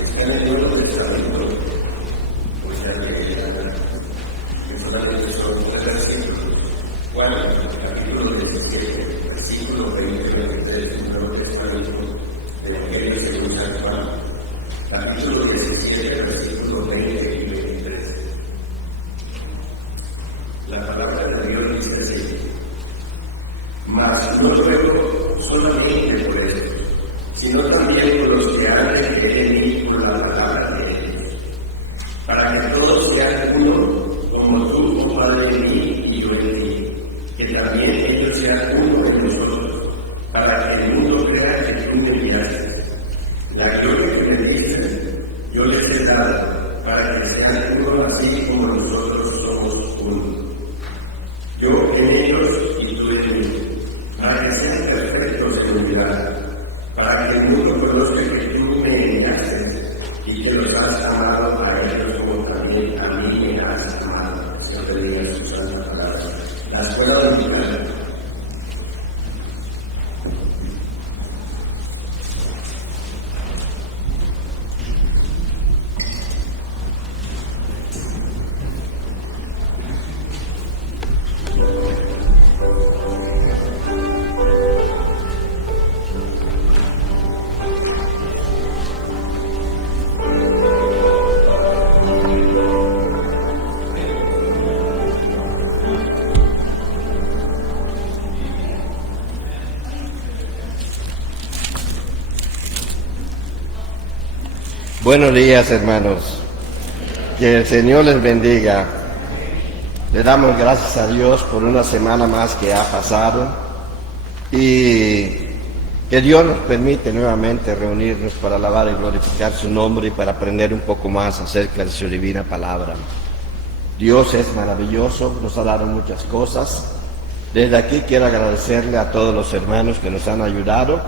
Está en el libro del Salmo, o sea que solamente son 3 versículos. Bueno, capítulo 17, versículo 20 y 23 del Nuevo Testamento, del Evangelio según San Juan. Capítulo 17, versículo 20 y 23. La palabra de Dios dice así: mas no ruego solamente por esto, sino también por los que han de creer en mí por la palabra de ellos, para que todos sean uno, como tú, oh Padre, en mí y yo en ti, que también ellos sean uno en nosotros, para que el mundo crea que tú me enviaste. La gloria que me diste, yo les he dado, para que sean uno así como nosotros somos uno. Yo en ellos y tú en mí, para que sean perfectos en unidad, para que el mundo conozca que tú me enviaste y que los has amado a ellos como también a mí me has amado. Señor, te diga su santa palabra. La escuela dominical. Buenos días, hermanos. Que el Señor les bendiga. Le damos gracias a Dios por una semana más que ha pasado y que Dios nos permite nuevamente reunirnos para alabar y glorificar su nombre y para aprender un poco más acerca de su divina palabra. Dios es maravilloso, nos ha dado muchas cosas. Desde aquí quiero agradecerle a todos los hermanos que nos han ayudado.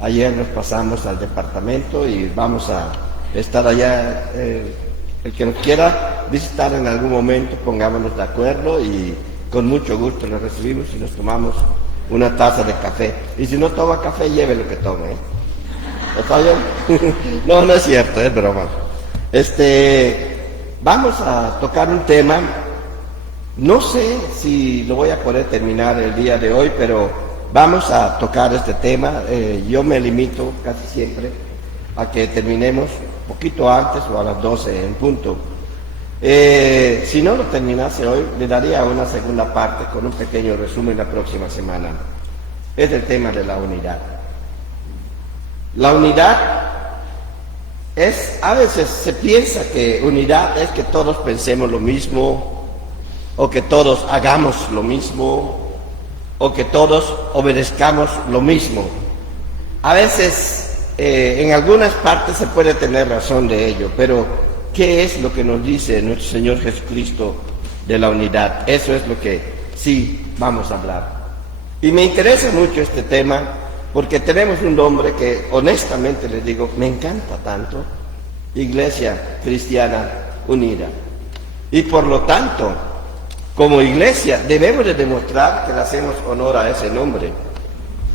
Ayer nos pasamos al departamento y vamos a estar allá. El que nos quiera visitar en algún momento, pongámonos de acuerdo y con mucho gusto lo recibimos y nos tomamos una taza de café. Y si no toma café, lleve lo que tome. ¿Está bien? No es cierto, es broma. Vamos a tocar un tema. No sé si lo voy a poder terminar el día de hoy, pero vamos a tocar este tema. Yo me limito casi siempre a que terminemos un poquito antes o a las 12 en punto. Si no lo terminase hoy, le daría una segunda parte con un pequeño resumen la próxima semana. Es el tema de la unidad. La unidad a veces se piensa que unidad es que todos pensemos lo mismo, o que todos hagamos lo mismo, o que todos obedezcamos lo mismo. A veces en algunas partes se puede tener razón de ello, pero ¿qué es lo que nos dice nuestro Señor Jesucristo de la unidad? Eso es lo que sí vamos a hablar. Y me interesa mucho este tema porque tenemos un nombre que honestamente les digo, me encanta tanto: Iglesia Cristiana Unida. Y por lo tanto, como iglesia debemos de demostrar que le hacemos honor a ese nombre,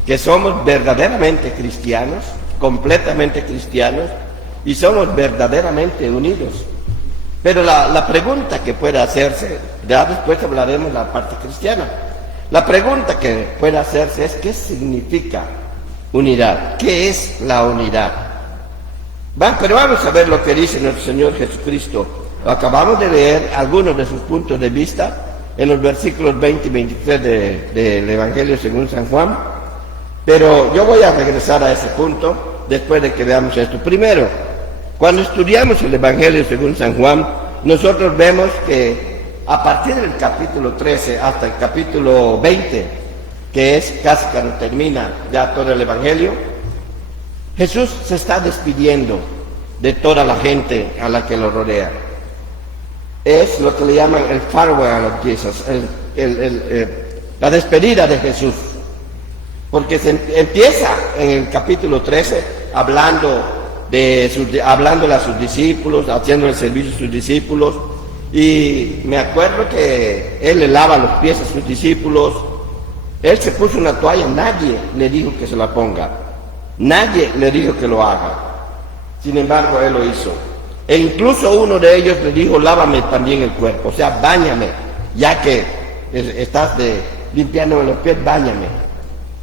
que somos verdaderamente cristianos, completamente cristianos, y somos verdaderamente unidos. Pero la pregunta que puede hacerse, ya después hablaremos de la parte cristiana, la pregunta que puede hacerse es: ¿qué significa unidad? ¿Qué es la unidad? Pero vamos a ver lo que dice nuestro Señor Jesucristo. Acabamos de leer algunos de sus puntos de vista en los versículos 20 y 23 del Evangelio según San Juan, pero yo voy a regresar a ese punto después de que veamos esto. Primero, cuando estudiamos el Evangelio según San Juan, nosotros vemos que a partir del capítulo 13 hasta el capítulo 20, que es casi cuando termina ya todo el Evangelio, Jesús se está despidiendo de toda la gente a la que lo rodea. Es lo que le llaman el farewell of Jesus, la despedida de Jesús. Porque se empieza en el capítulo 13 hablándole a sus discípulos, haciendo el servicio a sus discípulos. Y me acuerdo que él le lava los pies a sus discípulos. Él se puso una toalla, nadie le dijo que se la ponga, nadie le dijo que lo haga. Sin embargo, él lo hizo. E incluso uno de ellos le dijo, lávame también el cuerpo, o sea, báñame, ya que estás limpiándome los pies, báñame.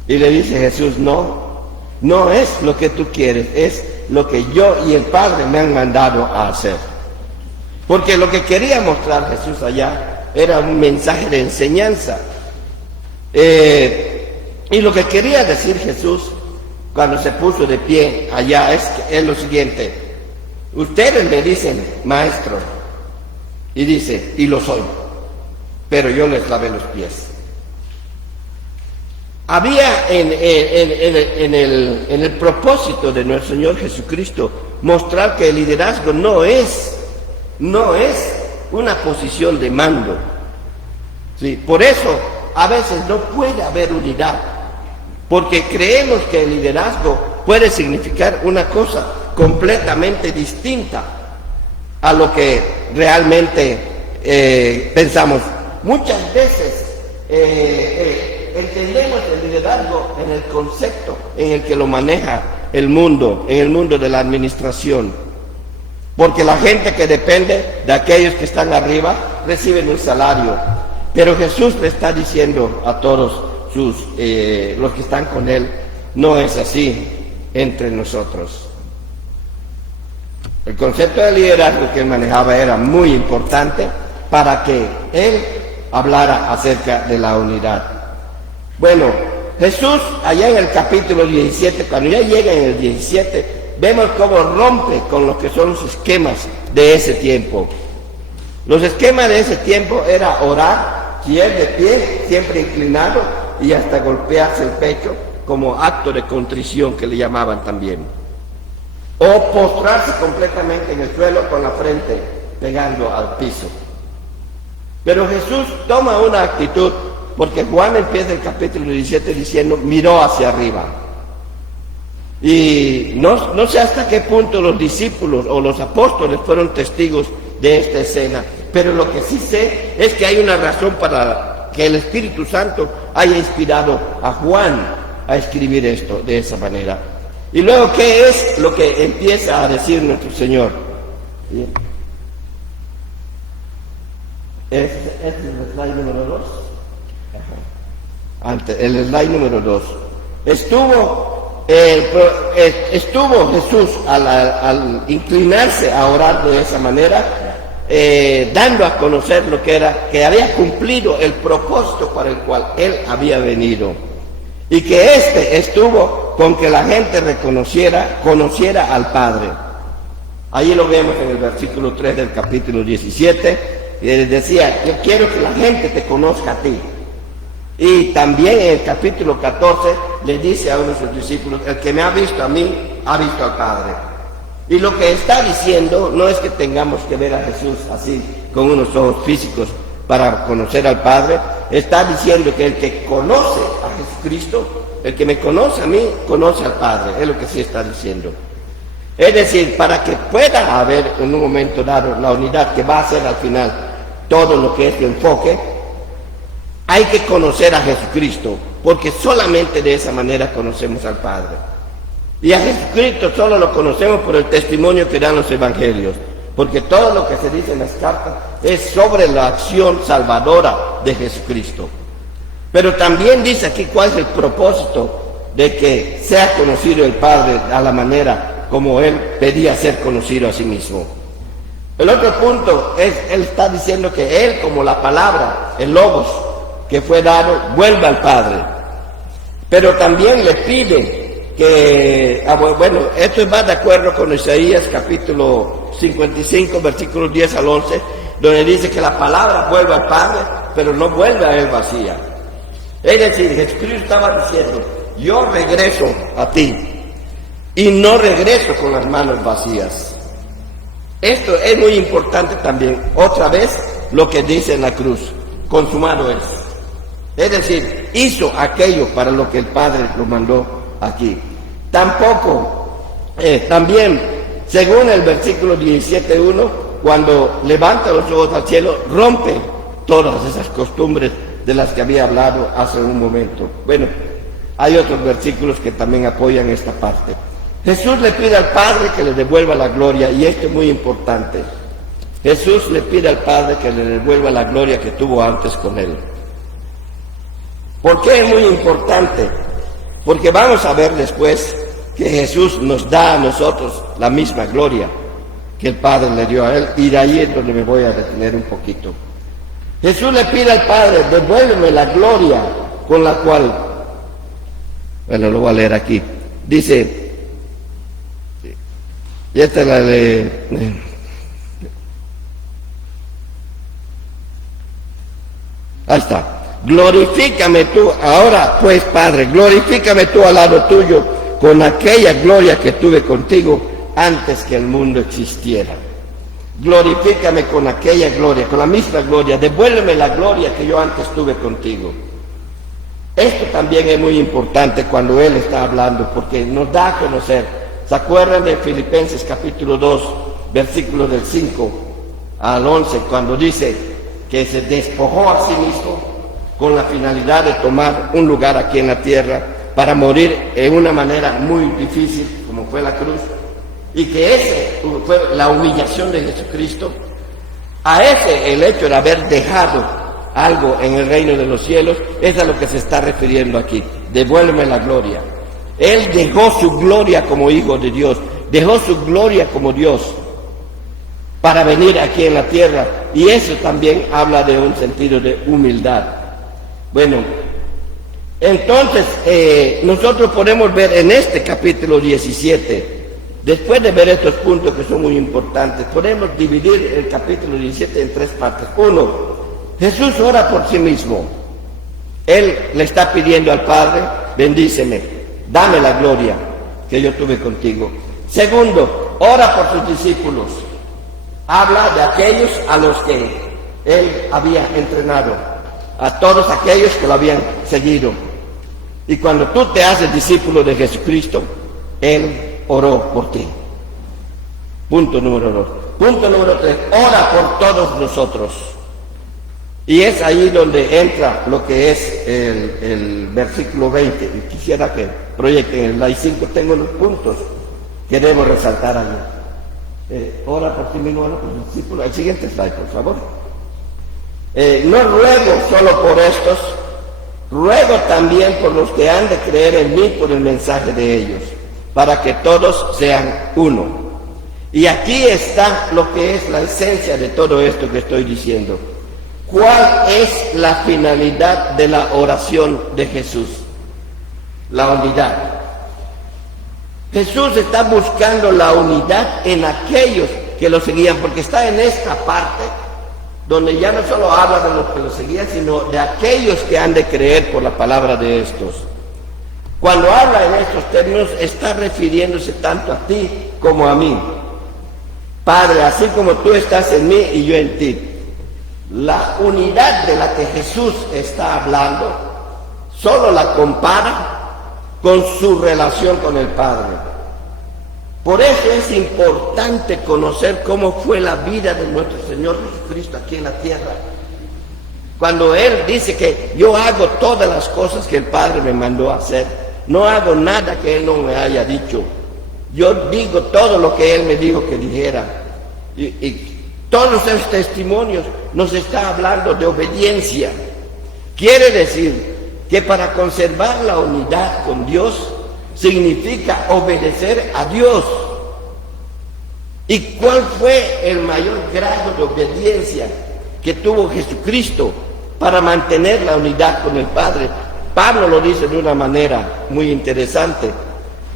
Y le dice Jesús, no es lo que tú quieres, es lo que yo y el Padre me han mandado a hacer. Porque lo que quería mostrar Jesús allá era un mensaje de enseñanza. Y lo que quería decir Jesús cuando se puso de pie allá es lo siguiente. Ustedes me dicen maestro, y dice, y lo soy, pero yo les lavé los pies. Había en el propósito de nuestro Señor Jesucristo mostrar que el liderazgo no es una posición de mando. ¿Sí? Por eso a veces no puede haber unidad, porque creemos que el liderazgo puede significar una cosa completamente distinta a lo que realmente pensamos. Muchas veces entendemos el liderazgo en el concepto en el que lo maneja el mundo, en el mundo de la administración, porque la gente que depende de aquellos que están arriba reciben un salario, pero Jesús le está diciendo a todos los que están con él, no es así entre nosotros. El concepto de liderazgo que él manejaba era muy importante para que él hablara acerca de la unidad. Bueno, Jesús allá en el capítulo 17, cuando ya llega en el 17, vemos cómo rompe con lo que son los esquemas de ese tiempo. Los esquemas de ese tiempo era orar, si es de pie, siempre inclinado, y hasta golpearse el pecho como acto de contrición, que le llamaban también. O postrarse completamente en el suelo con la frente pegando al piso. Pero Jesús toma una actitud, porque Juan empieza el capítulo 17 diciendo, miró hacia arriba. Y no sé hasta qué punto los discípulos o los apóstoles fueron testigos de esta escena, pero lo que sí sé es que hay una razón para que el Espíritu Santo haya inspirado a Juan a escribir esto de esa manera. Y luego, ¿qué es lo que empieza a decir nuestro Señor? Bien. ¿Este es el slide número 2? Antes, el slide número 2. Estuvo Jesús al inclinarse a orar de esa manera, dando a conocer lo que era, que había cumplido el propósito para el cual él había venido, y que estuvo con que la gente conociera al Padre. Ahí lo vemos en el versículo 3 del capítulo 17, y él decía, yo quiero que la gente te conozca a ti. Y también en el capítulo 14 le dice a uno de sus discípulos, el que me ha visto a mí, ha visto al Padre. Y lo que está diciendo no es que tengamos que ver a Jesús así, con unos ojos físicos, para conocer al Padre. Está diciendo que el que conoce a Jesucristo, el que me conoce a mí, conoce al Padre. Es lo que sí está diciendo. Es decir, para que pueda haber en un momento dado la unidad que va a ser al final todo lo que es su enfoque, hay que conocer a Jesucristo, porque solamente de esa manera conocemos al Padre. Y a Jesucristo solo lo conocemos por el testimonio que dan los evangelios, porque todo lo que se dice en las cartas es sobre la acción salvadora de Jesucristo. Pero también dice aquí cuál es el propósito de que sea conocido el Padre a la manera como Él pedía ser conocido a sí mismo. El otro punto es, Él está diciendo que Él, como la palabra, el Logos que fue dado, vuelva al Padre. Pero también le pide que, bueno, esto va de acuerdo con Isaías capítulo 55, versículos 10 al 11, donde dice que la palabra vuelve al Padre, pero no vuelve a Él vacía. Es decir, Jesucristo estaba diciendo, yo regreso a ti, y no regreso con las manos vacías. Esto es muy importante también. Otra vez, lo que dice en la cruz, consumado es. Es decir, hizo aquello para lo que el Padre lo mandó aquí. Tampoco, también, según el versículo 17:1, cuando levanta los ojos al cielo, rompe todas esas costumbres de las que había hablado hace un momento. Bueno, hay otros versículos que también apoyan esta parte. Jesús le pide al Padre que le devuelva la gloria, y esto es muy importante. Jesús le pide al Padre que le devuelva la gloria que tuvo antes con él. ¿Por qué es muy importante? Porque vamos a ver después que Jesús nos da a nosotros la misma gloria que el Padre le dio a él, y de ahí es donde me voy a detener un poquito. Jesús le pide al Padre, devuélveme la gloria con la cual, bueno, lo voy a leer aquí, dice, y esta es la de, ahí está, glorifícame tú, ahora pues Padre, glorifícame tú al lado tuyo con aquella gloria que tuve contigo antes que el mundo existiera. Glorifícame con aquella gloria, con la misma gloria, devuélveme la gloria que yo antes tuve contigo. Esto también es muy importante cuando Él está hablando, porque nos da a conocer. ¿Se acuerdan de Filipenses capítulo 2, versículos del 5 al 11, cuando dice que se despojó a sí mismo con la finalidad de tomar un lugar aquí en la tierra para morir en una manera muy difícil, como fue la cruz? Y que ese fue la humillación de Jesucristo. A ese el hecho de haber dejado algo en el reino de los cielos es a lo que se está refiriendo aquí. Devuélveme la gloria. Él dejó su gloria como hijo de Dios, dejó su gloria como Dios para venir aquí en la tierra, y eso también habla de un sentido de humildad. Bueno, entonces nosotros podemos ver en este capítulo 17, después de ver estos puntos que son muy importantes, podemos dividir el capítulo 17 en tres partes. Uno, Jesús ora por sí mismo. Él le está pidiendo al Padre, bendíceme, dame la gloria que yo tuve contigo. Segundo, ora por sus discípulos. Habla de aquellos a los que Él había entrenado, a todos aquellos que lo habían seguido. Y cuando tú te haces discípulo de Jesucristo, Él oró por ti. Punto número 2. Punto número 3, ora por todos nosotros. Y es ahí donde entra lo que es el versículo 20. Y quisiera que proyecten el slide 5, tengo los puntos que debo resaltar ahí. Ora por ti mismo, ora por los discípulos. El siguiente slide, por favor. No ruego solo por estos, ruego también por los que han de creer en mí por el mensaje de ellos, para que todos sean uno. Y aquí está lo que es la esencia de todo esto que estoy diciendo. ¿Cuál es la finalidad de la oración de Jesús? La unidad. Jesús está buscando la unidad en aquellos que lo seguían, porque está en esta parte donde ya no solo habla de los que lo seguían, sino de aquellos que han de creer por la palabra de estos. Cuando habla en estos términos, está refiriéndose tanto a ti como a mí. Padre, así como tú estás en mí y yo en ti. La unidad de la que Jesús está hablando, solo la compara con su relación con el Padre. Por eso es importante conocer cómo fue la vida de nuestro Señor Jesucristo aquí en la tierra. Cuando Él dice que yo hago todas las cosas que el Padre me mandó a hacer, no hago nada que Él no me haya dicho. Yo digo todo lo que Él me dijo que dijera. Y todos esos testimonios nos está hablando de obediencia. Quiere decir que para conservar la unidad con Dios significa obedecer a Dios. ¿Y cuál fue el mayor grado de obediencia que tuvo Jesucristo para mantener la unidad con el Padre? Pablo lo dice de una manera muy interesante,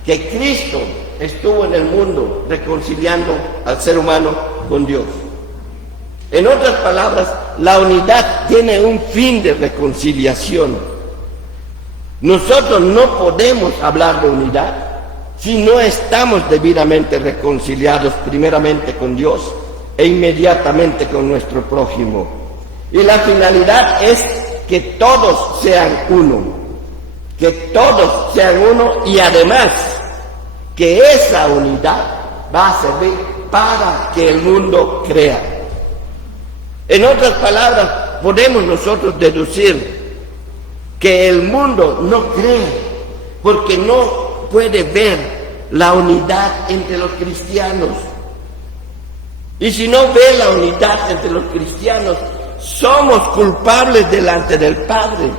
que Cristo estuvo en el mundo reconciliando al ser humano con Dios. En otras palabras, la unidad tiene un fin de reconciliación. Nosotros no podemos hablar de unidad si no estamos debidamente reconciliados primeramente con Dios e inmediatamente con nuestro prójimo. Y la finalidad es que todos sean uno, que todos sean uno, y además que esa unidad va a servir para que el mundo crea. En otras palabras, podemos nosotros deducir que el mundo no cree porque no puede ver la unidad entre los cristianos. Y si no ve la unidad entre los cristianos, somos culpables delante del Padre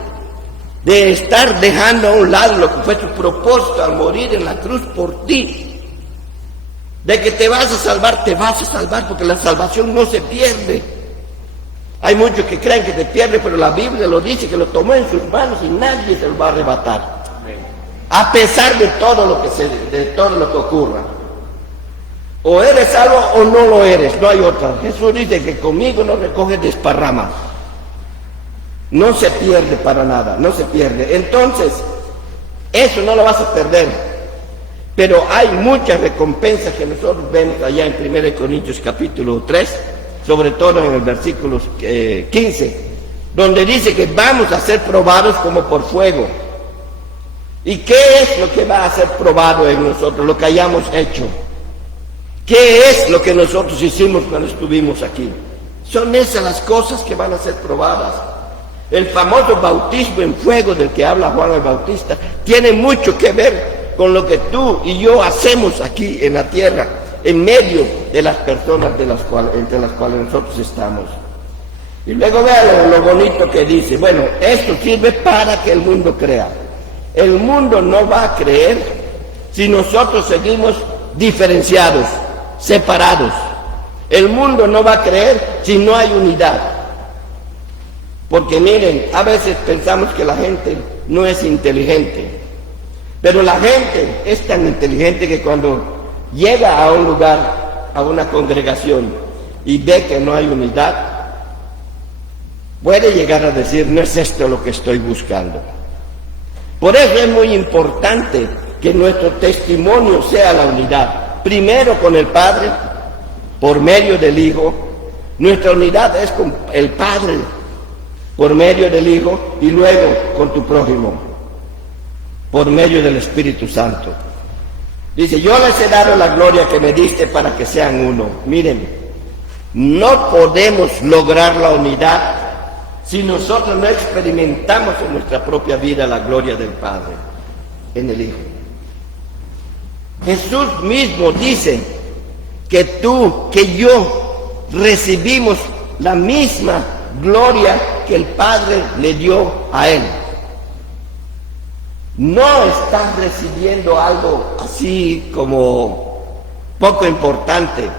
de estar dejando a un lado lo que fue su propósito al morir en la cruz por ti. De que te vas a salvar porque la salvación no se pierde. Hay muchos que creen que se pierde, pero la Biblia lo dice, que lo tomó en sus manos y nadie se lo va a arrebatar. A pesar de todo lo que ocurra. O eres salvo o no lo eres, no hay otra. Jesús dice que conmigo no recoges desparramas. No se pierde para nada, no se pierde. Entonces, eso no lo vas a perder. Pero hay muchas recompensas que nosotros vemos allá en 1 Corintios capítulo 3, sobre todo en el versículo 15, donde dice que vamos a ser probados como por fuego. ¿Y qué es lo que va a ser probado en nosotros, lo que hayamos hecho? ¿Qué es lo que nosotros hicimos cuando estuvimos aquí? Son esas las cosas que van a ser probadas. El famoso bautismo en fuego del que habla Juan el Bautista tiene mucho que ver con lo que tú y yo hacemos aquí en la tierra, en medio de las personas entre las cuales nosotros estamos. Y luego vean lo bonito que dice. Bueno, esto sirve para que el mundo crea. El mundo no va a creer si nosotros seguimos diferenciados, separados. El mundo no va a creer si no hay unidad. Porque miren, a veces pensamos que la gente no es inteligente, pero la gente es tan inteligente que cuando llega a un lugar, a una congregación, y ve que no hay unidad, puede llegar a decir, no es esto lo que estoy buscando. Por eso es muy importante que nuestro testimonio sea la unidad. Primero con el Padre, por medio del Hijo. Nuestra unidad es con el Padre, por medio del Hijo, y luego con tu prójimo, por medio del Espíritu Santo. Dice, yo les he dado la gloria que me diste para que sean uno. Miren, no podemos lograr la unidad si nosotros no experimentamos en nuestra propia vida la gloria del Padre en el Hijo. Jesús mismo dice que tú, que yo recibimos la misma gloria que el Padre le dio a Él. No estás recibiendo algo así como poco importante.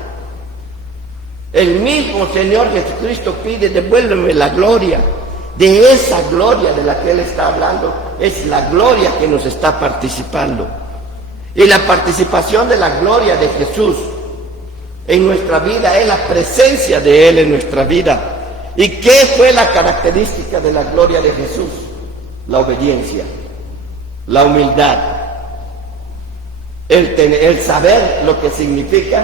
El mismo Señor Jesucristo pide, devuélveme la gloria. De esa gloria de la que Él está hablando, es la gloria que nos está participando. Y la participación de la gloria de Jesús en nuestra vida es la presencia de Él en nuestra vida. ¿Y qué fue la característica de la gloria de Jesús? La obediencia, la humildad, el saber lo que significa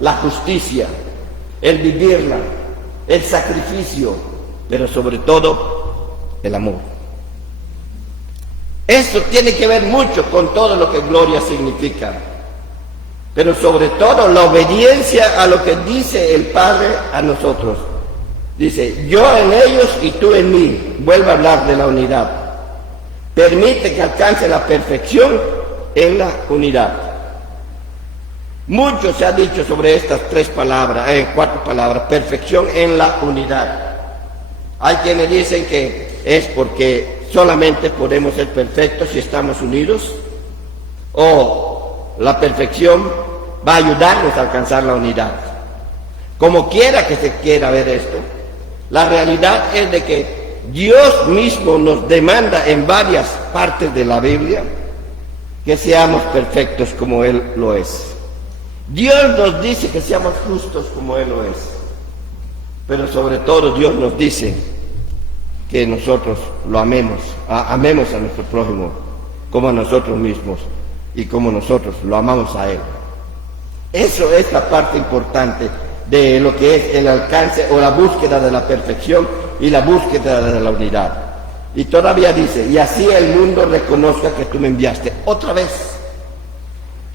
la justicia, el vivirla, el sacrificio, pero sobre todo el amor. Eso tiene que ver mucho con todo lo que gloria significa, pero sobre todo la obediencia a lo que dice el Padre a nosotros. Dice, yo en ellos y tú en mí. Vuelve a hablar de la unidad. Permite que alcance la perfección en la unidad. Mucho se ha dicho sobre estas cuatro palabras, perfección en la unidad. Hay quienes dicen que es porque solamente podemos ser perfectos si estamos unidos, o la perfección va a ayudarnos a alcanzar la unidad. Como quiera que se quiera ver esto, la realidad es de que Dios mismo nos demanda en varias partes de la Biblia que seamos perfectos como Él lo es. Dios nos dice que seamos justos como Él lo es, pero sobre todo Dios nos dice que nosotros lo amemos a nuestro prójimo como a nosotros mismos y como nosotros lo amamos a Él. Eso es la parte importante de lo que es el alcance o la búsqueda de la perfección y la búsqueda de la unidad. Y todavía dice, y así el mundo reconozca que tú me enviaste. Otra vez,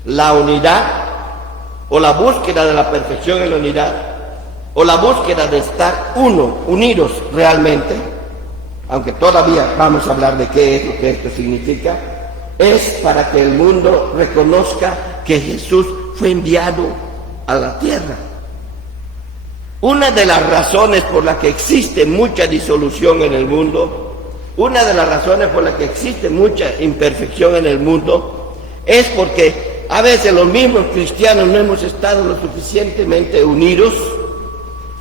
la unidad o la búsqueda de la perfección en la unidad o la búsqueda de estar unidos realmente, aunque todavía vamos a hablar de qué es lo que esto significa, es para que el mundo reconozca que Jesús fue enviado a la tierra. Una de las razones por las que existe mucha disolución en el mundo, una de las razones por las que existe mucha imperfección en el mundo, es porque a veces los mismos cristianos no hemos estado lo suficientemente unidos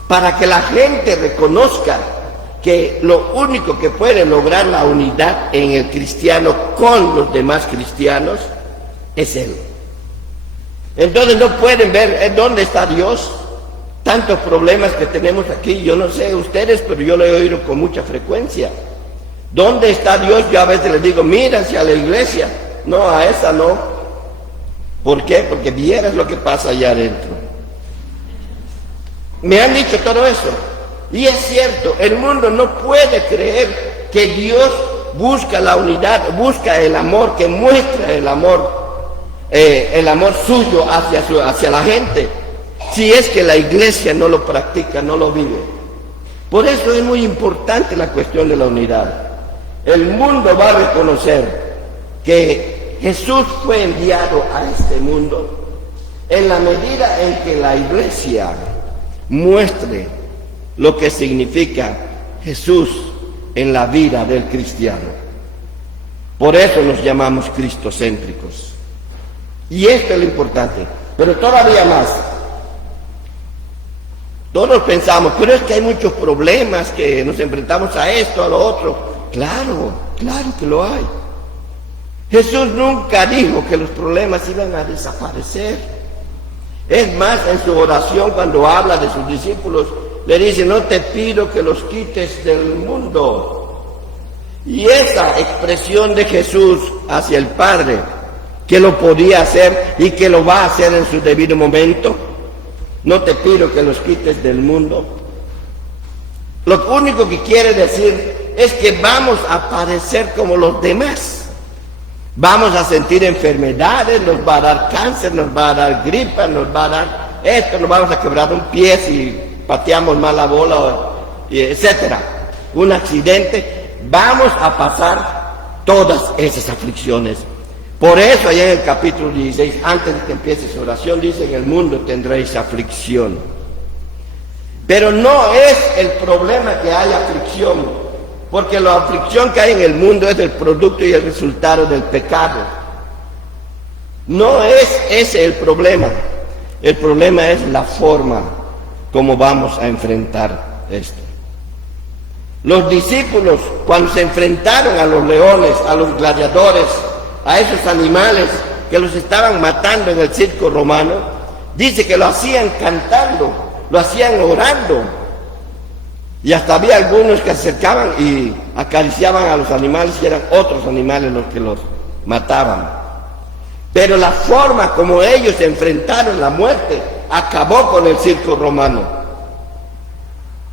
para que la gente reconozca que lo único que puede lograr la unidad en el cristiano con los demás cristianos es Él. Entonces no pueden ver dónde está Dios. Tantos problemas que tenemos aquí, yo no sé ustedes, pero yo lo he oído con mucha frecuencia. ¿Dónde está Dios? Yo a veces les digo, mira hacia la iglesia. No, a esa no. ¿Por qué? Porque vieras lo que pasa allá adentro. Me han dicho todo eso. Y es cierto, el mundo no puede creer que Dios busca la unidad, busca el amor, que muestra el amor suyo hacia la gente, si es que la iglesia no lo practica, no lo vive. Por eso es muy importante la cuestión de la unidad. El mundo va a reconocer que Jesús fue enviado a este mundo en la medida en que la iglesia muestre lo que significa Jesús en la vida del cristiano. Por eso nos llamamos cristocéntricos. Y esto es lo importante, pero todavía más. Todos pensamos, pero es que hay muchos problemas, que nos enfrentamos a esto, a lo otro. Claro, claro que lo hay. Jesús nunca dijo que los problemas iban a desaparecer. Es más, en su oración, cuando habla de sus discípulos, le dice, no te pido que los quites del mundo. Y esa expresión de Jesús hacia el Padre, que lo podía hacer y que lo va a hacer en su debido momento, no te pido que los quites del mundo. Lo único que quiere decir es que vamos a padecer como los demás. Vamos a sentir enfermedades, nos va a dar cáncer, nos va a dar gripa, nos va a dar esto, nos vamos a quebrar un pie si pateamos mal la bola, etcétera. Un accidente. Vamos a pasar todas esas aflicciones. Por eso allá en el capítulo 16, antes de que empiece su oración, dice, en el mundo tendréis aflicción. Pero no es el problema que haya aflicción, porque la aflicción que hay en el mundo es el producto y el resultado del pecado. No es ese el problema. El problema es la forma como vamos a enfrentar esto. Los discípulos, cuando se enfrentaron a los leones, a los gladiadores, a esos animales que los estaban matando en el circo romano, dice que lo hacían cantando, lo hacían orando. Y hasta había algunos que se acercaban y acariciaban a los animales y eran otros animales los que los mataban. Pero la forma como ellos enfrentaron la muerte acabó con el circo romano.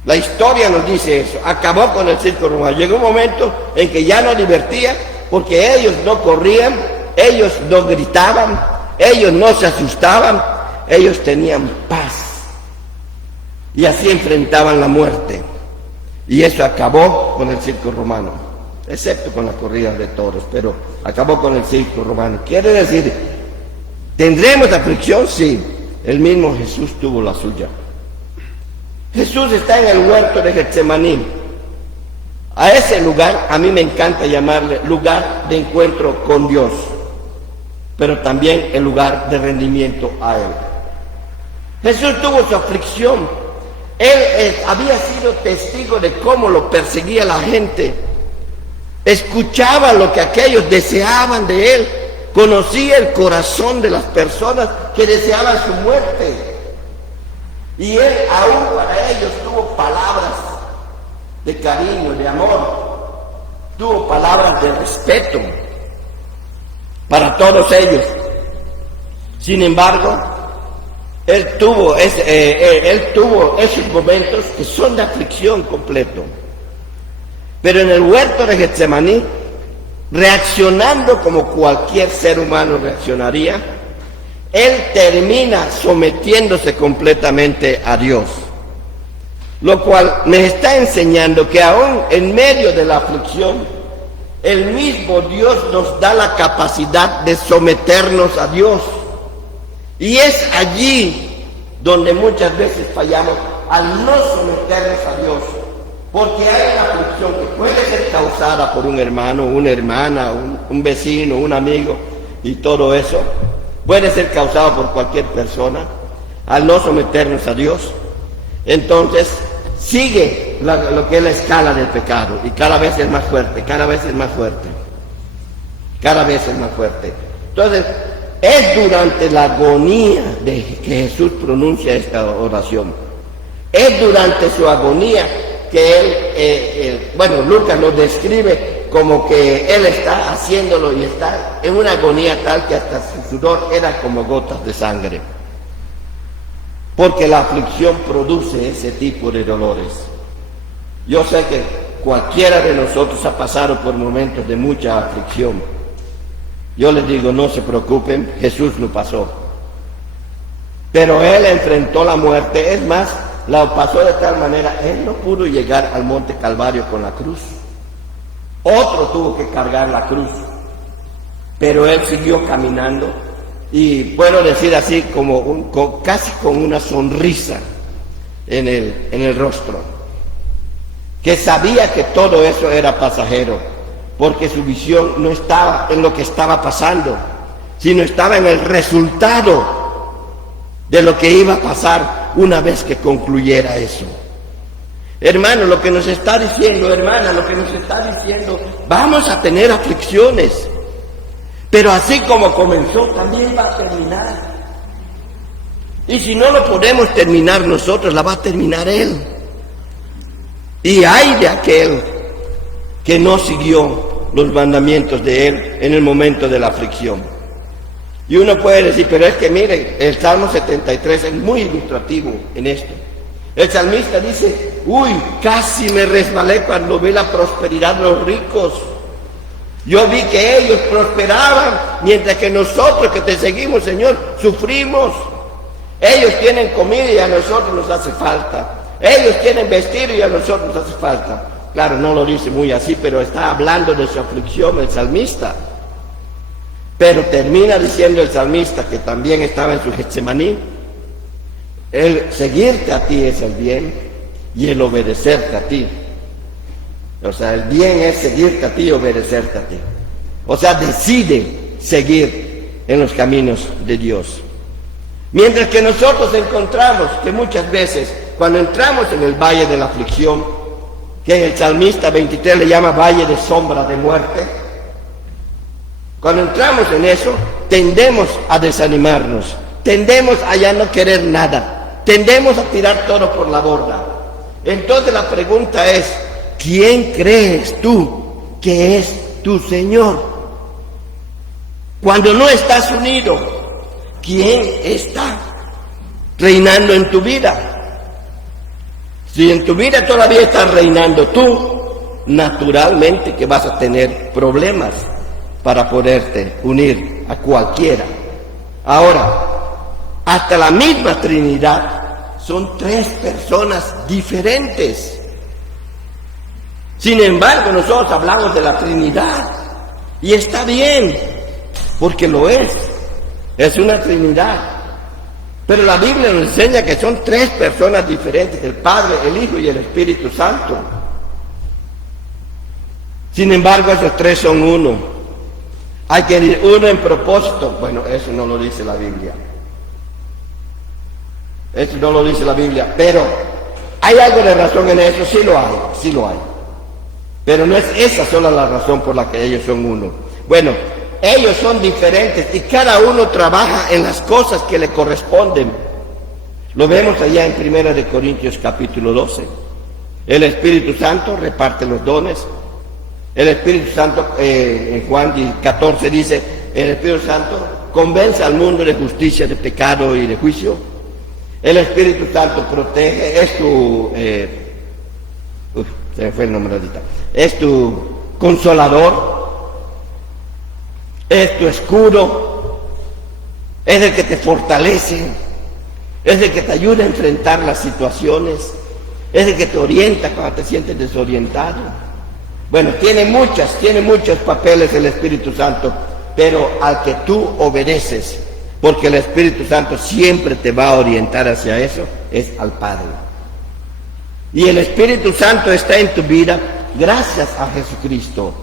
La historia nos dice eso, acabó con el circo romano. Llegó un momento en que ya no divertía, porque ellos no corrían, ellos no gritaban, ellos no se asustaban, ellos tenían paz. Y así enfrentaban la muerte. Y eso acabó con el circo romano, excepto con las corridas de toros, pero acabó con el circo romano. Quiere decir, ¿tendremos aflicción? Sí, el mismo Jesús tuvo la suya. Jesús está en el huerto de Getsemaní. A ese lugar, a mí me encanta llamarle lugar de encuentro con Dios, pero también el lugar de rendimiento a Él. Jesús tuvo su aflicción. Él había sido testigo de cómo lo perseguía la gente. Escuchaba lo que aquellos deseaban de Él. Conocía el corazón de las personas que deseaban su muerte. Y Él aún para ellos tuvo palabras de cariño, de amor. Tuvo palabras de respeto para todos ellos. Sin embargo, Él tuvo esos momentos que son de aflicción completo. Pero en el huerto de Getsemaní, reaccionando como cualquier ser humano reaccionaría, Él termina sometiéndose completamente a Dios. Lo cual me está enseñando que aún en medio de la aflicción, el mismo Dios nos da la capacidad de someternos a Dios. Y es allí donde muchas veces fallamos, al no someternos a Dios. Porque hay una aflicción que puede ser causada por un hermano, una hermana, un vecino, un amigo, y todo eso puede ser causado por cualquier persona. Al no someternos a Dios, entonces sigue lo que es la escala del pecado, y cada vez es más fuerte, cada vez es más fuerte, cada vez es más fuerte. Entonces, es durante la agonía de que Jesús pronuncia esta oración. Es durante su agonía que él, Lucas lo describe como que él está haciéndolo y está en una agonía tal que hasta su sudor era como gotas de sangre. Porque la aflicción produce ese tipo de dolores. Yo sé que cualquiera de nosotros ha pasado por momentos de mucha aflicción. Yo les digo, no se preocupen, Jesús lo pasó. Pero él enfrentó la muerte, es más, la pasó de tal manera, él no pudo llegar al monte Calvario con la cruz. Otro tuvo que cargar la cruz, pero él siguió caminando, y puedo decir así, casi con una sonrisa en el rostro, que sabía que todo eso era pasajero, porque su visión no estaba en lo que estaba pasando, sino estaba en el resultado de lo que iba a pasar una vez que concluyera eso. Hermano, lo que nos está diciendo, hermana, lo que nos está diciendo, vamos a tener aflicciones, pero así como comenzó, también va a terminar. Y si no lo podemos terminar nosotros, la va a terminar Él. Y hay de aquel que no siguió los mandamientos de Él en el momento de la aflicción. Y uno puede decir, pero es que miren, el Salmo 73 es muy ilustrativo en esto. El salmista dice, casi me resbalé cuando vi la prosperidad de los ricos. Yo vi que ellos prosperaban, mientras que nosotros que te seguimos, Señor, sufrimos. Ellos tienen comida y a nosotros nos hace falta. Ellos tienen vestido y a nosotros nos hace falta. Claro, no lo dice muy así, pero está hablando de su aflicción el salmista. Pero termina diciendo el salmista, que también estaba en su Getsemaní, el seguirte a ti es el bien y el obedecerte a ti. O sea, el bien es seguirte a ti y obedecerte a ti. O sea, decide seguir en los caminos de Dios. Mientras que nosotros encontramos que muchas veces, cuando entramos en el valle de la aflicción, que el salmista 23 le llama valle de sombra de muerte, cuando entramos en eso, tendemos a desanimarnos, tendemos a ya no querer nada, tendemos a tirar todo por la borda. Entonces la pregunta es, ¿quién crees tú que es tu Señor? Cuando no estás unido, ¿quién está reinando en tu vida? Si en tu vida todavía estás reinando tú, naturalmente que vas a tener problemas para poderte unir a cualquiera. Ahora, hasta la misma Trinidad son tres personas diferentes. Sin embargo, nosotros hablamos de la Trinidad, y está bien, porque lo es una Trinidad. Pero la Biblia nos enseña que son tres personas diferentes, el Padre, el Hijo y el Espíritu Santo. Sin embargo, esos tres son uno. Hay que ir uno en propósito. Bueno, eso no lo dice la Biblia. Eso no lo dice la Biblia, pero ¿hay algo de razón en eso? Sí lo hay. Pero no es esa sola la razón por la que ellos son uno. Bueno, ellos son diferentes y cada uno trabaja en las cosas que le corresponden. Lo vemos allá en 1 Corintios capítulo 12. El Espíritu Santo reparte los dones. El Espíritu Santo, en Juan 14 dice, el Espíritu Santo convence al mundo de justicia, de pecado y de juicio. El Espíritu Santo protege, se me fue el nombre ahorita, es tu consolador, es tu escudo, es el que te fortalece, es el que te ayuda a enfrentar las situaciones, es el que te orienta cuando te sientes desorientado. Bueno, tiene muchos papeles el Espíritu Santo, pero al que tú obedeces, porque el Espíritu Santo siempre te va a orientar hacia eso, es al Padre. Y el Espíritu Santo está en tu vida gracias a Jesucristo.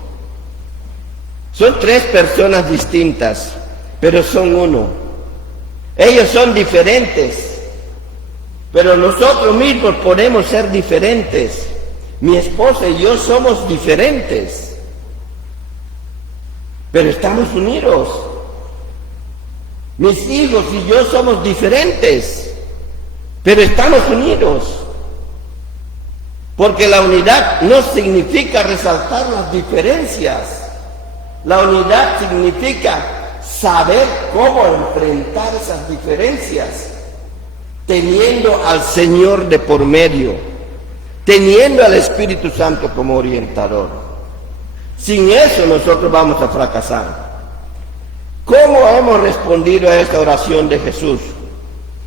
Son tres personas distintas, pero son uno. Ellos son diferentes, pero nosotros mismos podemos ser diferentes. Mi esposa y yo somos diferentes, pero estamos unidos. Mis hijos y yo somos diferentes, pero estamos unidos. Porque la unidad no significa resaltar las diferencias. La unidad significa saber cómo enfrentar esas diferencias, teniendo al Señor de por medio, teniendo al Espíritu Santo como orientador. Sin eso nosotros vamos a fracasar. ¿Cómo hemos respondido a esta oración de Jesús?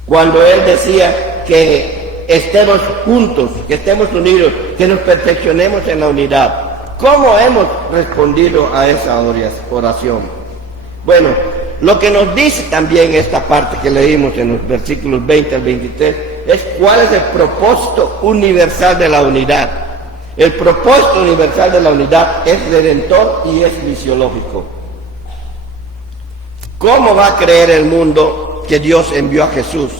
Cuando Él decía que estemos juntos, que estemos unidos, que nos perfeccionemos en la unidad. ¿Cómo hemos respondido a esa oración? Bueno, lo que nos dice también esta parte que leímos en los versículos 20 al 23 es cuál es el propósito universal de la unidad. El propósito universal de la unidad es redentor y es misiológico. ¿Cómo va a creer el mundo que Dios envió a Jesús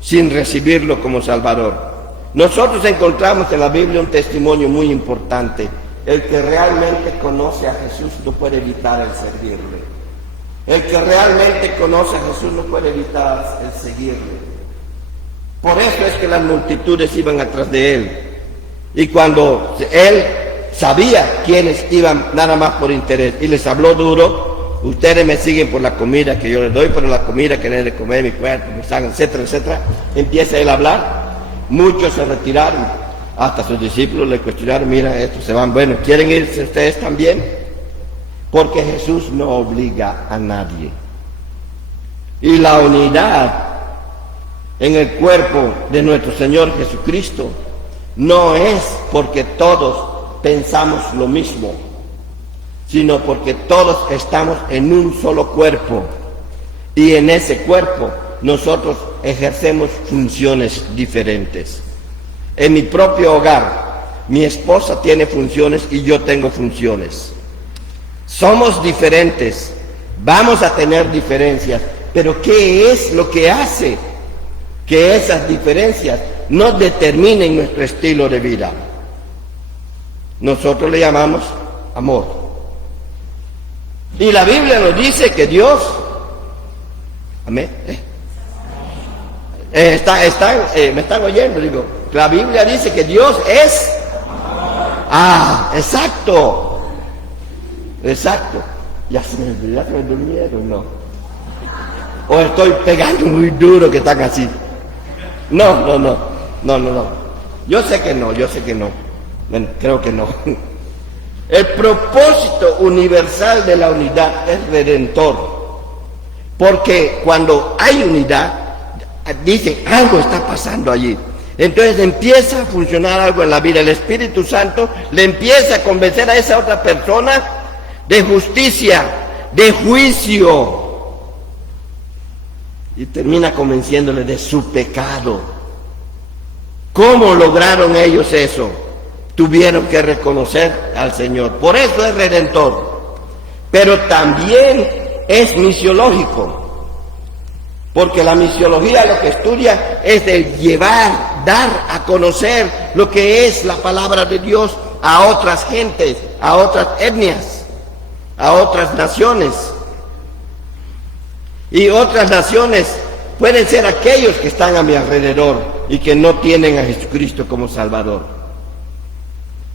sin recibirlo como Salvador? Nosotros encontramos en la Biblia un testimonio muy importante. El que realmente conoce a Jesús no puede evitar el servirle. El que realmente conoce a Jesús no puede evitar el seguirle. Por eso es que las multitudes iban atrás de Él. Y cuando Él sabía quiénes iban nada más por interés y les habló duro, ustedes me siguen por la comida que yo les doy, por la comida que les de comer, mi cuerpo, mi sangre, etcétera, etcétera. Empieza Él a hablar. Muchos se retiraron. Hasta sus discípulos le cuestionaron, mira, estos se van, bueno, ¿quieren irse ustedes también? Porque Jesús no obliga a nadie. Y la unidad en el cuerpo de nuestro Señor Jesucristo no es porque todos pensamos lo mismo, sino porque todos estamos en un solo cuerpo. Y en ese cuerpo nosotros ejercemos funciones diferentes. En mi propio hogar, mi esposa tiene funciones y yo tengo funciones. Somos diferentes, vamos a tener diferencias, pero ¿qué es lo que hace que esas diferencias no determinen nuestro estilo de vida? Nosotros le llamamos amor. Y la Biblia nos dice que Dios, amén, me están oyendo, digo. La Biblia dice que Dios es... exacto. Exacto. Ya se me durmieron, ¿no? O estoy pegando muy duro que están así. No. Yo sé que no. Bueno, creo que no. El propósito universal de la unidad es redentor. Porque cuando hay unidad, dicen, algo está pasando allí. Entonces empieza a funcionar algo en la vida. El Espíritu Santo le empieza a convencer a esa otra persona de justicia, de juicio. Y termina convenciéndole de su pecado. ¿Cómo lograron ellos eso? Tuvieron que reconocer al Señor. Por eso es redentor. Pero también es misiológico. Porque la misiología lo que estudia es de llevar, dar a conocer lo que es la palabra de Dios a otras gentes, a otras etnias, a otras naciones. Y otras naciones pueden ser aquellos que están a mi alrededor y que no tienen a Jesucristo como Salvador.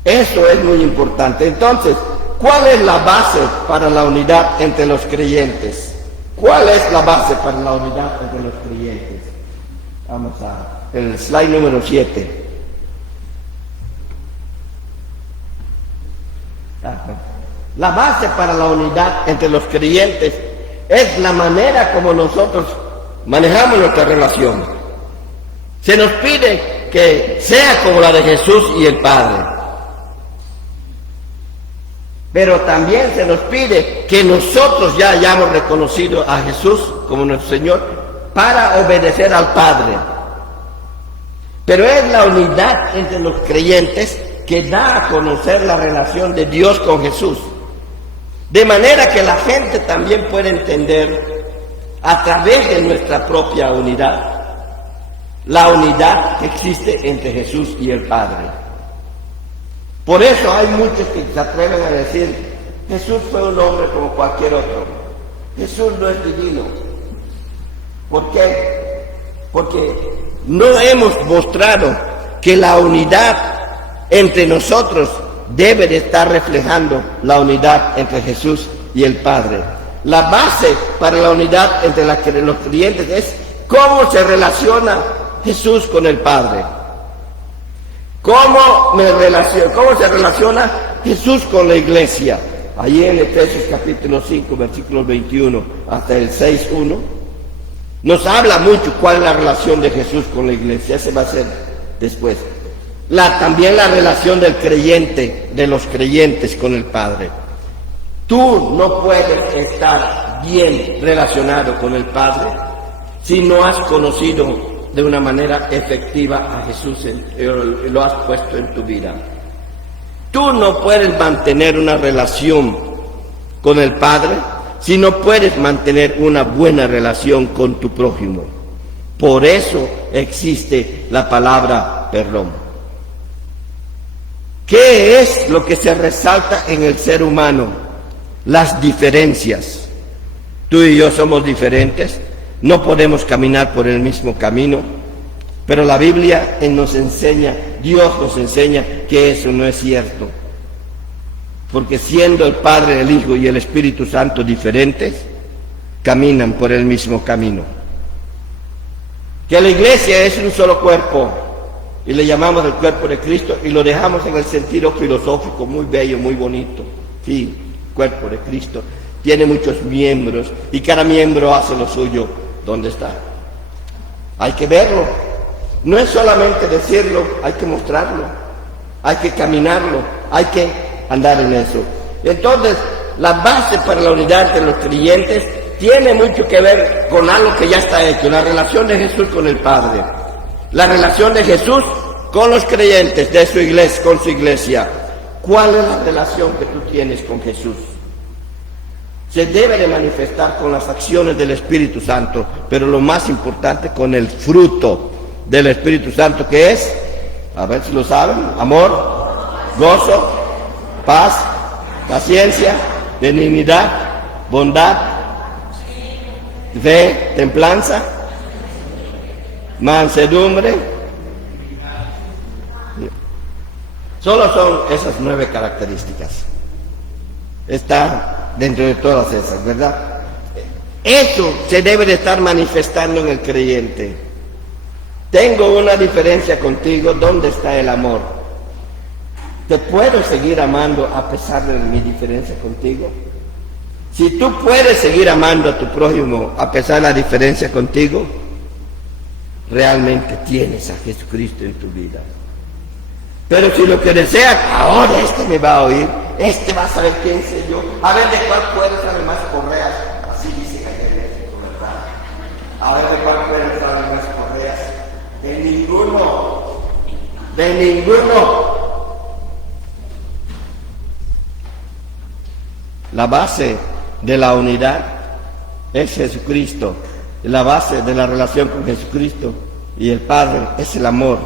Eso es muy importante. Entonces, ¿cuál es la base para la unidad entre los creyentes? ¿Cuál es la base para la unidad entre los creyentes? Vamos a el slide número 7. La base para la unidad entre los creyentes es la manera como nosotros manejamos nuestra relación. Se nos pide que sea como la de Jesús y el Padre. Pero también se nos pide que nosotros ya hayamos reconocido a Jesús como nuestro Señor para obedecer al Padre. Pero es la unidad entre los creyentes que da a conocer la relación de Dios con Jesús. De manera que la gente también puede entender a través de nuestra propia unidad, la unidad que existe entre Jesús y el Padre. Por eso hay muchos que se atreven a decir, Jesús fue un hombre como cualquier otro. Jesús no es divino. ¿Por qué? Porque no hemos mostrado que la unidad entre nosotros debe de estar reflejando la unidad entre Jesús y el Padre. La base para la unidad entre los creyentes es cómo se relaciona Jesús con el Padre. ¿Cómo se relaciona Jesús con la iglesia? Allí en Efesios capítulo 5, versículos 21 hasta el 6:1, nos habla mucho cuál es la relación de Jesús con la iglesia. Ese va a ser después. También la relación del creyente, de los creyentes con el Padre. Tú no puedes estar bien relacionado con el Padre si no has conocido de una manera efectiva a Jesús lo has puesto en tu vida. Tú no puedes mantener una relación con el Padre si no puedes mantener una buena relación con tu prójimo. Por eso existe la palabra perdón. ¿Qué es lo que se resalta en el ser humano? Las diferencias. Tú y yo somos diferentes. No podemos caminar por el mismo camino, pero la Biblia nos enseña, Dios nos enseña que eso no es cierto. Porque siendo el Padre, el Hijo y el Espíritu Santo diferentes, caminan por el mismo camino. Que la iglesia es un solo cuerpo, y le llamamos el cuerpo de Cristo, y lo dejamos en el sentido filosófico muy bello, muy bonito. Sí, cuerpo de Cristo. Tiene muchos miembros, y cada miembro hace lo suyo. ¿Dónde está? Hay que verlo. No es solamente decirlo, hay que mostrarlo, hay que caminarlo, hay que andar en eso. Entonces, la base para la unidad de los creyentes tiene mucho que ver con algo que ya está hecho, la relación de Jesús con el Padre, la relación de Jesús con los creyentes de su iglesia, con su iglesia. ¿Cuál es la relación que tú tienes con Jesús? Se debe de manifestar con las acciones del Espíritu Santo, pero lo más importante con el fruto del Espíritu Santo, que es, a ver si lo saben, amor, gozo, paz, paciencia, benignidad, bondad, fe, templanza, mansedumbre. Solo son esas 9 características. Está dentro de todas esas, ¿verdad? Eso se debe de estar manifestando en el creyente. Tengo una diferencia contigo, ¿dónde está el amor? ¿Te puedo seguir amando a pesar de mi diferencia contigo? Si tú puedes seguir amando a tu prójimo a pesar de la diferencia contigo, realmente tienes a Jesucristo en tu vida. Pero si lo que deseas, ahora este me va a oír, este va a saber quién soy yo, a ver de cuál puede saber más correas, así dice allá en México, ¿verdad? A ver de cuál puede saber más correas, de ninguno. La base de la unidad es Jesucristo, la base de la relación con Jesucristo y el Padre es el amor.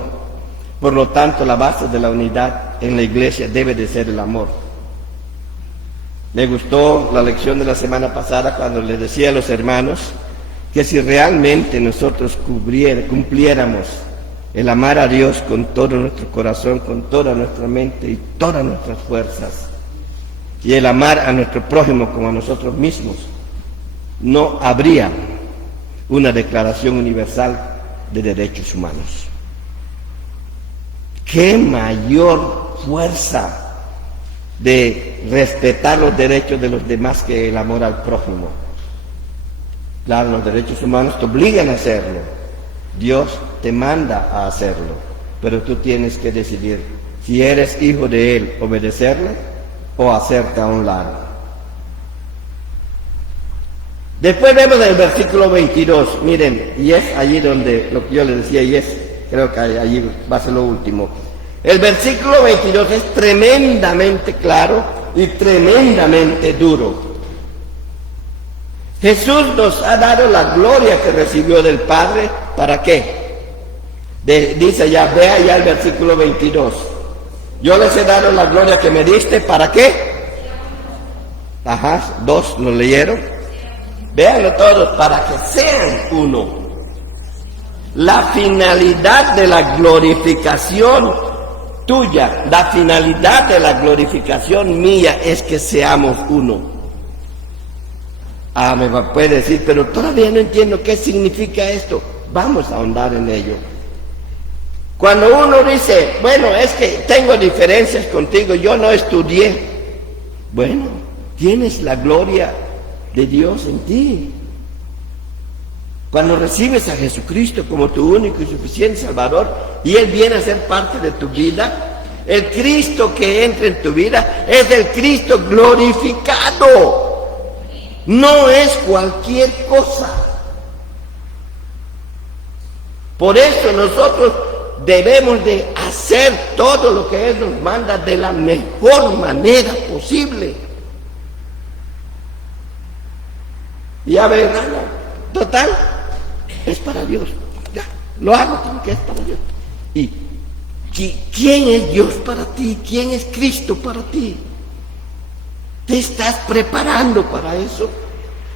Por lo tanto, la base de la unidad en la iglesia debe de ser el amor. Me gustó la lección de la semana pasada cuando les decía a los hermanos que si realmente nosotros cumpliéramos el amar a Dios con todo nuestro corazón, con toda nuestra mente y todas nuestras fuerzas, y el amar a nuestro prójimo como a nosotros mismos, no habría una declaración universal de derechos humanos. ¿Qué mayor fuerza de respetar los derechos de los demás que el amor al prójimo? Claro, los derechos humanos te obligan a hacerlo. Dios te manda a hacerlo, pero tú tienes que decidir si eres hijo de Él, obedecerle, o hacerte a un lado. Después vemos el versículo 22, miren, y es allí donde lo que yo les decía, y es, creo que allí va a ser lo último. El versículo 22 es tremendamente claro y tremendamente duro. Jesús nos ha dado la gloria que recibió del Padre, ¿para qué? Dice ya, vea ya el versículo 22. Yo les he dado la gloria que me diste, ¿para qué? Ajá, dos lo leyeron. Véanlo todos, para que sean uno. La finalidad de la glorificación tuya, la finalidad de la glorificación mía es que seamos uno. Me puede decir, pero todavía no entiendo qué significa esto. Vamos a ahondar en ello. Cuando uno dice, bueno, es que tengo diferencias contigo, yo no estudié. Bueno, tienes la gloria de Dios en ti. Cuando recibes a Jesucristo como tu único y suficiente Salvador y Él viene a ser parte de tu vida, el Cristo que entra en tu vida es el Cristo glorificado. No es cualquier cosa. Por eso nosotros debemos de hacer todo lo que Él nos manda de la mejor manera posible. Ya ven, total, es para Dios. Ya, lo hago porque es para Dios. ¿Y quién es Dios para ti? ¿Quién es Cristo para ti? ¿Te estás preparando para eso?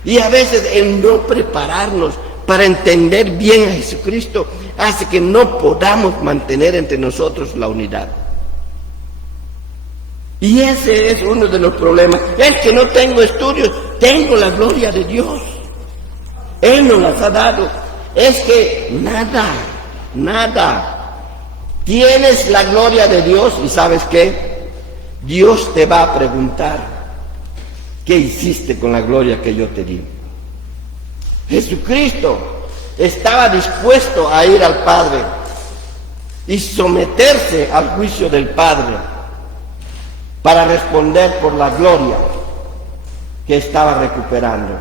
Y a veces el no prepararnos para entender bien a Jesucristo hace que no podamos mantener entre nosotros la unidad. Y ese es uno de los problemas. Es que no tengo estudios, tengo la gloria de Dios. Él nos las ha dado. Es que nada. Tienes la gloria de Dios y ¿sabes qué? Dios te va a preguntar, ¿qué hiciste con la gloria que yo te di? Jesucristo estaba dispuesto a ir al Padre y someterse al juicio del Padre para responder por la gloria que estaba recuperando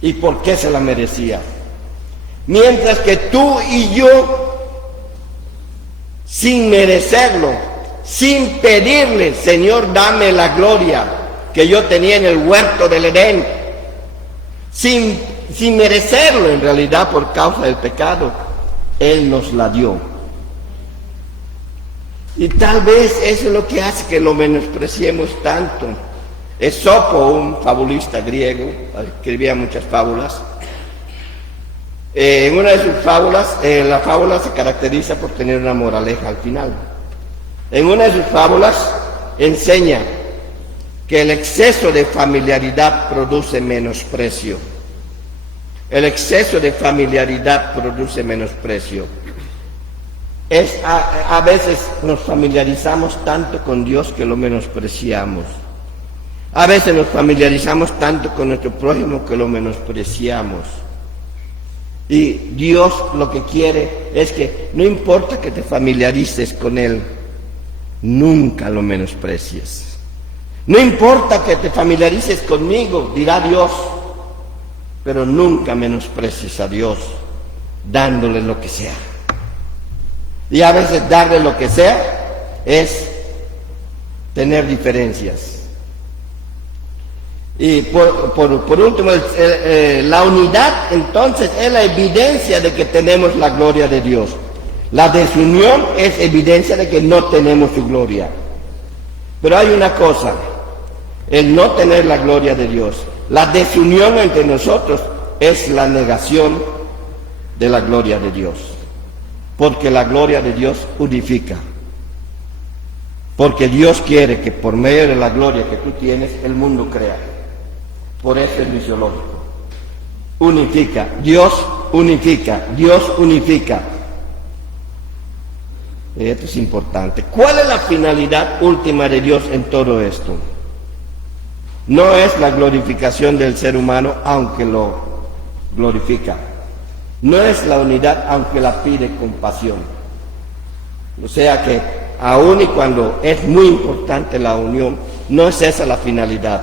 y por qué se la merecía. Mientras que tú y yo, sin merecerlo, sin pedirle, Señor, dame la gloria que yo tenía en el huerto del Edén, sin merecerlo en realidad por causa del pecado, Él nos la dio. Y tal vez eso es lo que hace que lo menospreciemos tanto. Esopo, un fabulista griego, escribía muchas fábulas. En una de sus fábulas, la fábula se caracteriza por tener una moraleja al final. En una de sus fábulas enseña que el exceso de familiaridad produce menosprecio. El exceso de familiaridad produce menosprecio. A veces nos familiarizamos tanto con Dios que lo menospreciamos. A veces nos familiarizamos tanto con nuestro prójimo que lo menospreciamos. Y Dios lo que quiere es que no importa que te familiarices con Él, nunca lo menosprecies. No importa que te familiarices conmigo, dirá Dios, pero nunca menosprecies a Dios dándole lo que sea. Y a veces darle lo que sea es tener diferencias. Y por último, la unidad entonces es la evidencia de que tenemos la gloria de Dios. La desunión es evidencia de que no tenemos su gloria. Pero hay una cosa, el no tener la gloria de Dios. La desunión entre nosotros es la negación de la gloria de Dios. Porque la gloria de Dios unifica. Porque Dios quiere que por medio de la gloria que tú tienes, el mundo crea. Por eso es misiológico. Unifica. Dios unifica. Dios unifica. Esto es importante. ¿Cuál es la finalidad última de Dios en todo esto? No es la glorificación del ser humano, aunque lo glorifica. No es la unidad, aunque la pide con pasión. O sea que, aun y cuando es muy importante la unión, no es esa la finalidad,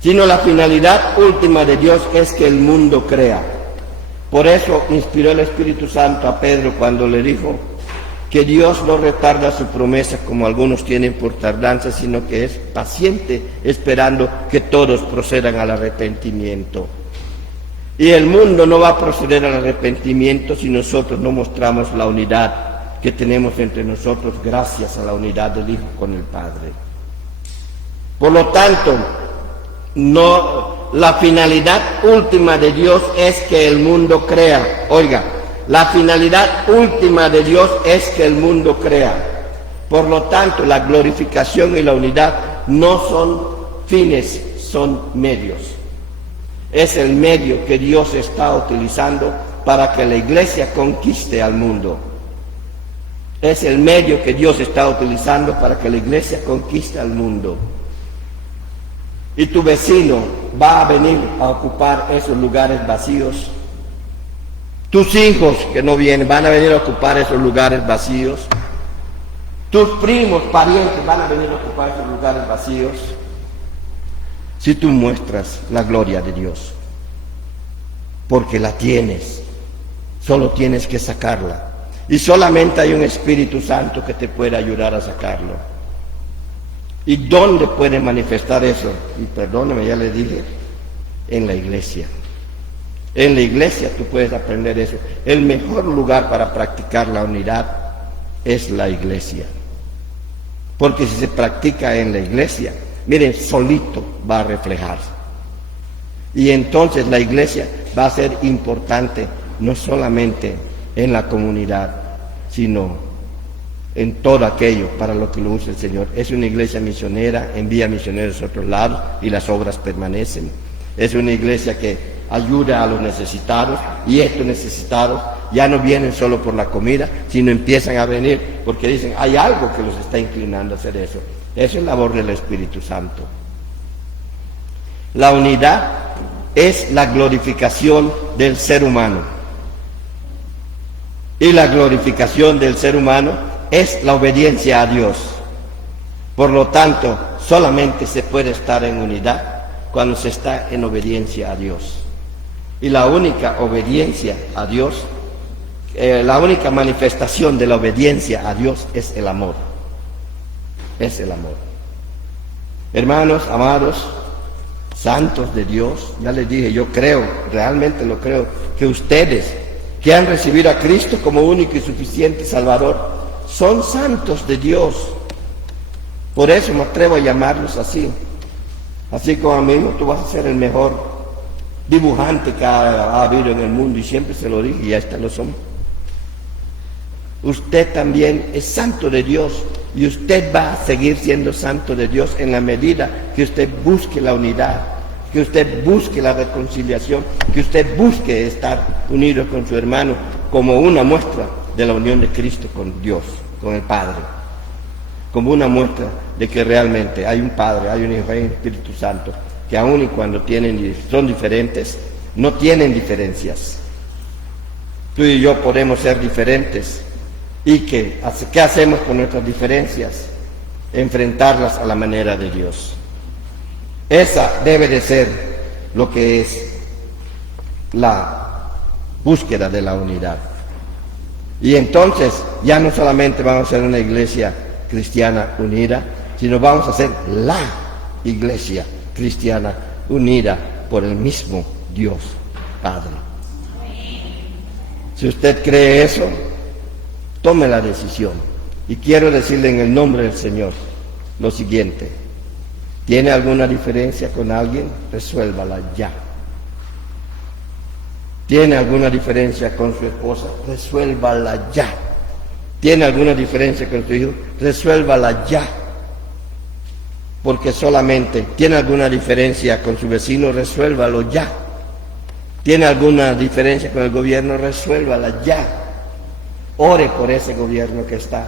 sino la finalidad última de Dios es que el mundo crea. Por eso inspiró el Espíritu Santo a Pedro cuando le dijo que Dios no retarda su promesa como algunos tienen por tardanza, sino que es paciente esperando que todos procedan al arrepentimiento. Y el mundo no va a proceder al arrepentimiento si nosotros no mostramos la unidad que tenemos entre nosotros gracias a la unidad del Hijo con el Padre. Por lo tanto, la finalidad última de Dios es que el mundo crea. Oiga, la finalidad última de Dios es que el mundo crea. Por lo tanto, la glorificación y la unidad no son fines, son medios. Es el medio que Dios está utilizando para que la iglesia conquiste al mundo. Es el medio que Dios está utilizando para que la iglesia conquiste al mundo. Y tu vecino va a venir a ocupar esos lugares vacíos. Tus hijos que no vienen van a venir a ocupar esos lugares vacíos. Tus primos, parientes van a venir a ocupar esos lugares vacíos. Si tú muestras la gloria de Dios, porque la tienes, solo tienes que sacarla. Y solamente hay un Espíritu Santo que te puede ayudar a sacarlo. ¿Y dónde puede manifestar eso? Y perdóname, ya le dije, en la iglesia. En la iglesia tú puedes aprender eso. El mejor lugar para practicar la unidad es la iglesia. Porque si se practica en la iglesia, miren, solito va a reflejarse. Y entonces la iglesia va a ser importante no solamente en la comunidad, sino en todo aquello para lo que lo usa el Señor. Es una iglesia misionera, envía misioneros a otros lados y las obras permanecen. Es una iglesia que ayuda a los necesitados, y estos necesitados ya no vienen solo por la comida, sino empiezan a venir porque dicen, hay algo que los está inclinando a hacer eso. Eso es labor del Espíritu Santo. La unidad es la glorificación del ser humano. Y la glorificación del ser humano es la obediencia a Dios. Por lo tanto, solamente se puede estar en unidad cuando se está en obediencia a Dios. Y la única obediencia a Dios, la única manifestación de la obediencia a Dios es el amor. Es el amor. Hermanos, amados, santos de Dios, ya les dije, yo creo, realmente lo creo, que ustedes que han recibido a Cristo como único y suficiente Salvador, son santos de Dios. Por eso me atrevo a llamarlos así. Así como a mí, tú vas a ser el mejor dibujante que ha habido en el mundo, y siempre se lo dije, y hasta lo somos. Usted también es santo de Dios, y usted va a seguir siendo santo de Dios en la medida que usted busque la unidad, que usted busque la reconciliación, que usted busque estar unido con su hermano como una muestra de la unión de Cristo con Dios, con el Padre, como una muestra de que realmente hay un Padre, hay un Hijo, hay un Espíritu Santo, que aun y cuando son diferentes, no tienen diferencias. Tú y yo podemos ser diferentes. ¿Y qué hacemos con nuestras diferencias? Enfrentarlas a la manera de Dios. Esa debe de ser lo que es la búsqueda de la unidad. Y entonces ya no solamente vamos a ser una iglesia cristiana unida, sino vamos a ser la iglesia cristiana unida por el mismo Dios Padre. Si usted cree eso, tome la decisión. Y quiero decirle en el nombre del Señor lo siguiente: ¿tiene alguna diferencia con alguien? Resuélvala ya. ¿Tiene alguna diferencia con su esposa? Resuélvala ya. ¿Tiene alguna diferencia con su hijo? Resuélvala ya. Porque solamente tiene alguna diferencia con su vecino, resuélvalo ya. ¿Tiene alguna diferencia con el gobierno? Resuélvala ya. Ore por ese gobierno que está.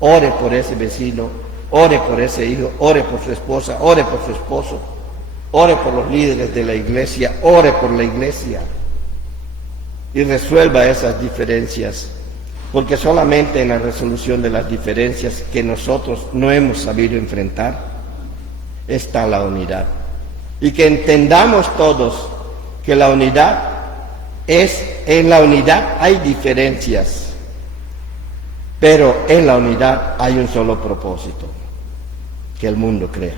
Ore por ese vecino. Ore por ese hijo. Ore por su esposa. Ore por su esposo. Ore por los líderes de la iglesia. Ore por la iglesia. Y resuelva esas diferencias. Porque solamente en la resolución de las diferencias que nosotros no hemos sabido enfrentar, está la unidad. Y que entendamos todos que la unidad en la unidad hay diferencias, pero en la unidad hay un solo propósito, que el mundo crea,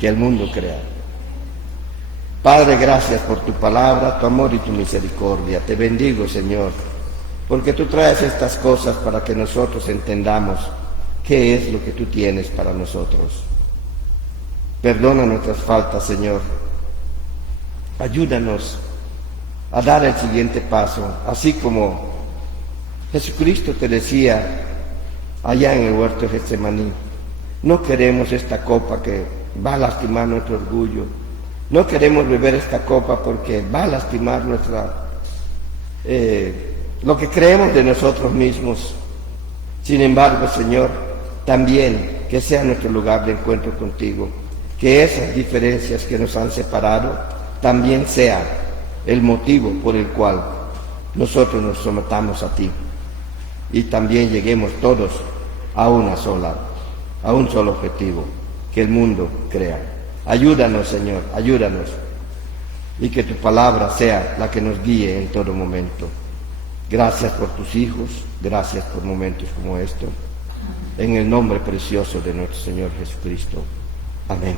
que el mundo crea. Padre, gracias por tu palabra, tu amor y tu misericordia. Te bendigo, Señor, porque tú traes estas cosas para que nosotros entendamos qué es lo que tú tienes para nosotros. Perdona nuestras faltas, Señor. Ayúdanos a dar el siguiente paso, así como Jesucristo te decía allá en el huerto de Getsemaní: no queremos esta copa que va a lastimar nuestro orgullo, no queremos beber esta copa porque va a lastimar lo que creemos de nosotros mismos. Sin embargo, Señor, también que sea nuestro lugar de encuentro contigo, que esas diferencias que nos han separado también sea el motivo por el cual nosotros nos sometamos a ti y también lleguemos todos a un solo objetivo, que el mundo crea. Ayúdanos, Señor, ayúdanos, y que tu palabra sea la que nos guíe en todo momento. Gracias por tus hijos, gracias por momentos como estos, en el nombre precioso de nuestro Señor Jesucristo. Amén.